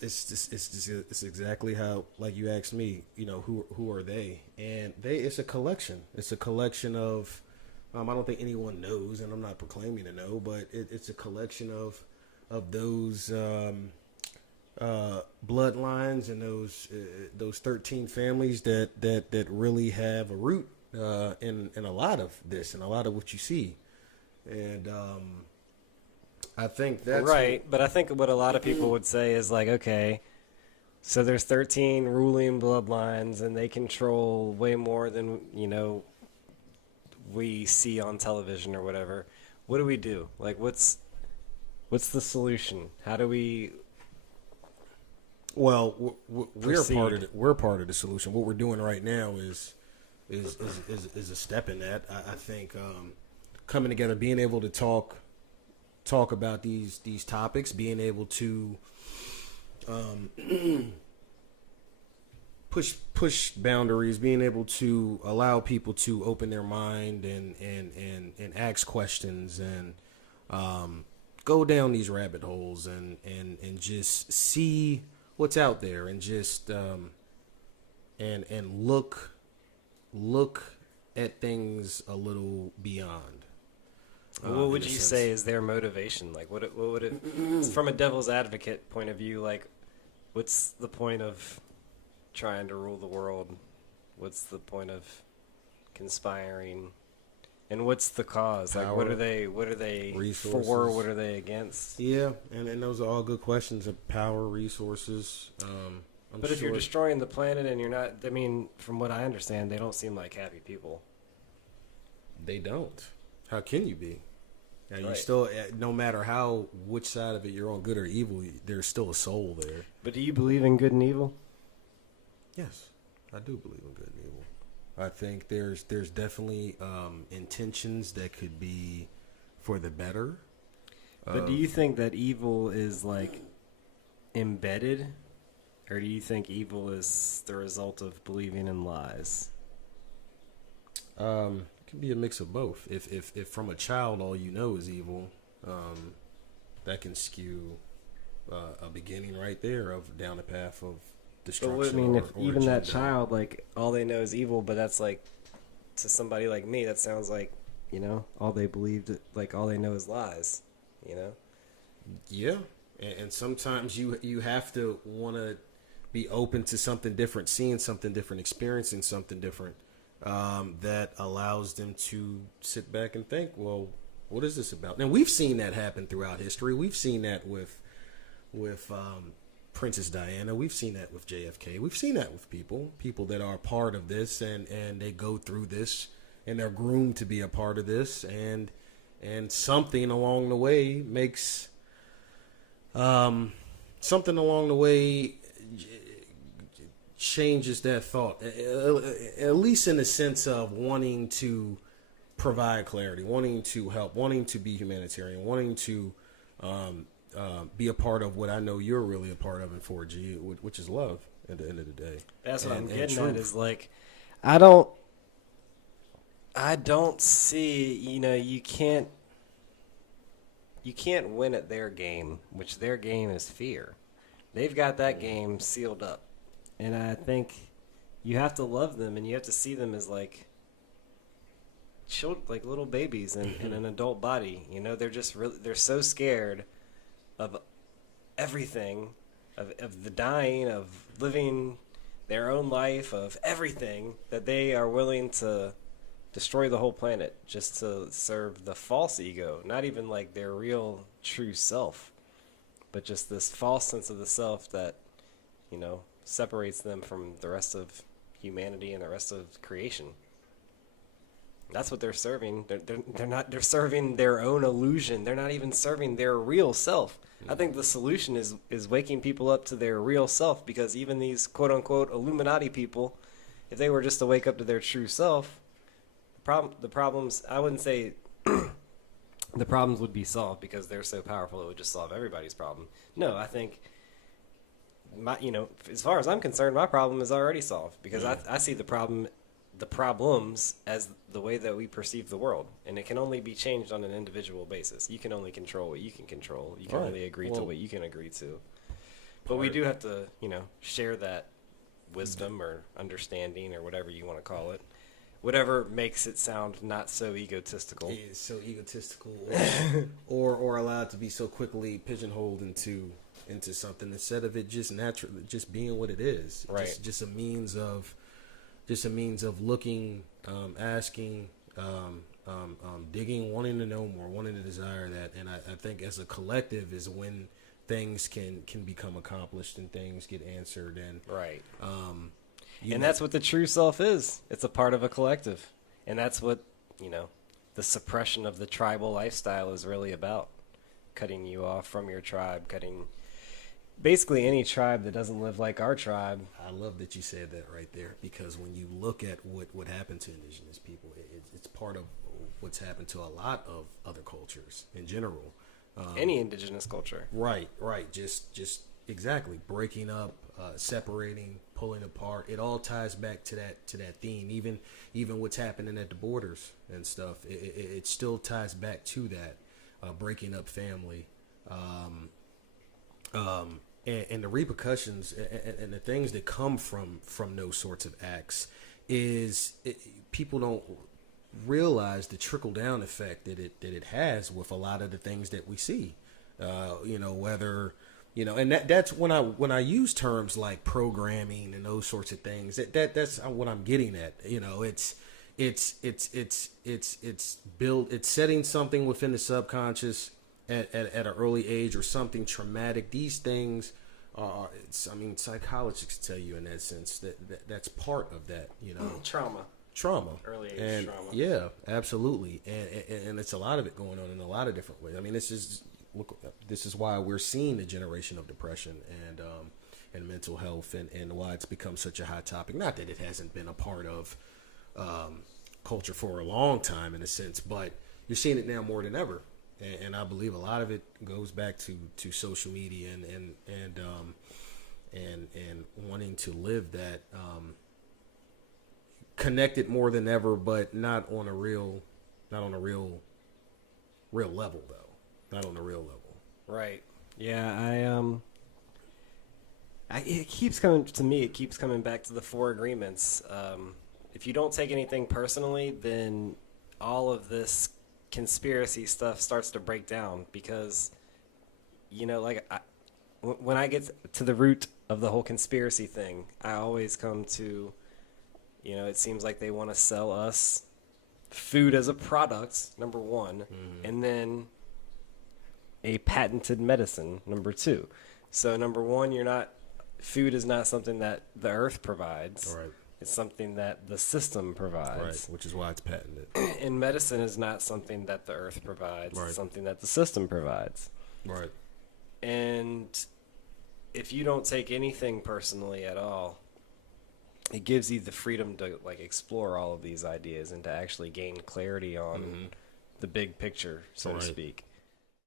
It's exactly how, like you asked me, who are they? And it's a collection. It's a collection of, I don't think anyone knows, and I'm not proclaiming to know, but it's a collection of those bloodlines and those 13 families that really have a root in a lot of this and a lot of what you see. And I think that's Right, but I think what a lot of people would say is like, okay, so there's 13 ruling bloodlines and they control way more than, we see on television or whatever. What do we do? Like what's the solution? How do we well, proceed? we're part of the solution. What we're doing right now is a step in that. I think coming together, being able to talk about these topics, being able to push boundaries, being able to allow people to open their mind and ask questions and go down these rabbit holes and just see what's out there and just and look at things a little beyond. What In would a you sense. say is their motivation? Like what would it from a devil's advocate point of view, like what's the point of trying to rule the world? What's the point of conspiring? And what's the cause? Like Power, what are they for? resources. What are they against? Yeah, and those are all good questions of power, resources. I'm But if you're sure destroying the planet and you're not, I mean, from what I understand, they don't seem like happy people. they don't. How can you be? Now you Right. still, no matter which side of it you're on, good or evil, there's still a soul there. But do you believe in good and evil? Yes, I do believe in good and evil. I think there's definitely intentions that could be for the better. But do you think that evil is like embedded? Or do you think evil is the result of believing in lies? It can be a mix of both. If from a child all you know is evil, that can skew a beginning right there of down the path of But what, I destruction mean, if or even that agenda. child, like, all they know is evil, but that's like, to somebody like me, that sounds like, all they believed, like, all they know is lies, you know? Yeah, and sometimes you have to want to be open to something different, seeing something different, experiencing something different, that allows them to sit back and think, well, what is this about? Now we've seen that happen throughout history. We've seen that with Princess Diana. We've seen that with JFK. We've seen that with people that are part of this, and they go through this, and they're groomed to be a part of this, and something along the way makes something along the way changes that thought, at least in the sense of wanting to provide clarity, wanting to help, wanting to be humanitarian, wanting to be a part of what I know you're really a part of in 4G, which is love at the end of the day. That's what I'm And getting at, truth. is like, I don't, I don't see, you can't win at their game, which their game is fear. They've got that game sealed up. And I think you have to love them and you have to see them as like children, like little babies in an adult body. They're just really, they're so scared of everything, of the dying, of living their own life, of everything, that they are willing to destroy the whole planet just to serve the false ego, not even like their real true self, but just this false sense of the self that, separates them from the rest of humanity and the rest of creation. That's what they're serving. They're not, they're serving their own illusion. They're not even serving their real self. I think the solution is waking people up to their real self, because even these quote unquote Illuminati people, if they were just to wake up to their true self, the problems, I wouldn't say the problems would be solved because they're so powerful it would just solve everybody's problem. No, I think as far as I'm concerned, my problem is already solved, because I see the problems as the way that we perceive the world, and it can only be changed on an individual basis. You can only control what you can control. You can Right. only agree to Well, what you can agree to. But we do have to, share that wisdom or understanding or whatever you want to call it. Whatever makes it sound not so egotistical. It is so egotistical, or allowed to be so quickly pigeonholed into something instead of it just naturally just being what it is. Right. Just a means of looking, asking, digging, wanting to know more, wanting to desire that. And I think as a collective is when things can become accomplished and things get answered. And right. And that's what the true self is. It's a part of a collective. And that's what, the suppression of the tribal lifestyle is really about. Cutting you off from your tribe, cutting basically any tribe that doesn't live like our tribe. I love that you said that right there, because when you look at what happened to indigenous people, it's part of what's happened to a lot of other cultures in general. Any indigenous culture. Right. Just exactly breaking up, separating, pulling apart. It all ties back to that theme. Even what's happening at the borders and stuff, it still ties back to that, breaking up family, and the repercussions and the things that come from those sorts of acts is people don't realize the trickle down effect that it has with a lot of the things that we see. And that's when I use terms like programming and those sorts of things. That's what I'm getting at. It's setting something within the subconscious at an early age, or something traumatic. These things are, psychologists tell you in that sense that's part of that. Trauma, early age and trauma. Yeah, absolutely, and it's a lot of it going on in a lot of different ways. I mean, this is why we're seeing the generation of depression and mental health, and why it's become such a hot topic. Not that it hasn't been a part of culture for a long time in a sense, but you're seeing it now more than ever, and I believe a lot of it goes back to social media and wanting to live that. Connected more than ever, but not on a real level though. Not on a real level. Right. Yeah. It keeps coming to me. It keeps coming back to the 4 agreements. If you don't take anything personally, then all of this conspiracy stuff starts to break down, because, when I get to the root of the whole conspiracy thing, I always come to, it seems like they want to sell us food as a product, number 1, and then a patented medicine, number 2. So number 1, food is not something that the earth provides. Right. It's something that the system provides. Right, which is why it's patented. And medicine is not something that the earth provides. Right. It's something that the system provides. Right. And if you don't take anything personally at all, it gives you the freedom to explore all of these ideas and to actually gain clarity on the big picture, so to speak.